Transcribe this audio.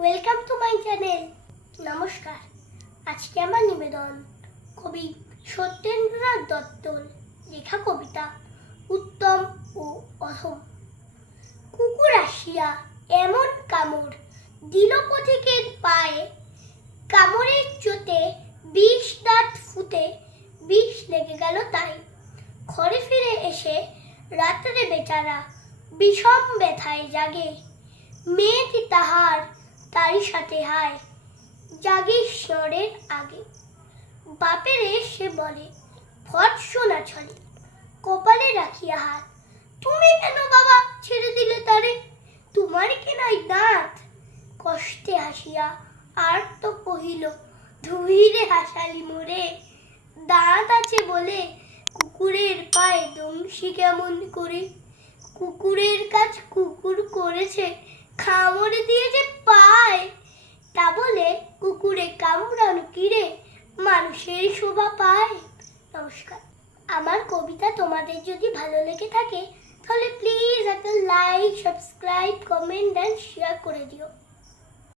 Welcome to my channel নমস্কার আজকে আমার নিবেদন কবি সত্যেন্দ্রনাথ দত্তর লেখা কবিতা উত্তম ও অধম কুকুর আসিয়া এমন কামড় দিল পথিকের পায়ে কামড়ের চোতে বিষ দাঁত ফুটে বিষ লেগে গেল তাই ঘরে ফিরে এসে রাত্রে বেচারা বিষম ব্যথায় জাগে মেয়েটি তাহার তারই সাথে হায়। জাগে ঈশ্বরের আগে। বাপের সে বলে, ফট শোনা ছলে, কপালে রাখিয়া হাত। তুমি কেন বাবা ছেড়ে দিলে তারে? তোমার কি নাই দাঁত? কষ্টে হাসিয়া আর তো কহিল, ধুইরে হাসালি মোরে, দাঁত আছে বলে কুকুরের পায়ে দংশি কেমন করে? কুকুরের কাজ কুকুর করেছে খামড়ে দিয়েছে পায় তা বলে কুকুরে কিরে মানুষের শোভা পায়। নমস্কার। আমার কবিতা তোমাদের যদি ভালো লেগে থাকে, তাহলে প্লিজ একটা like subscribe comment and share করে দিও।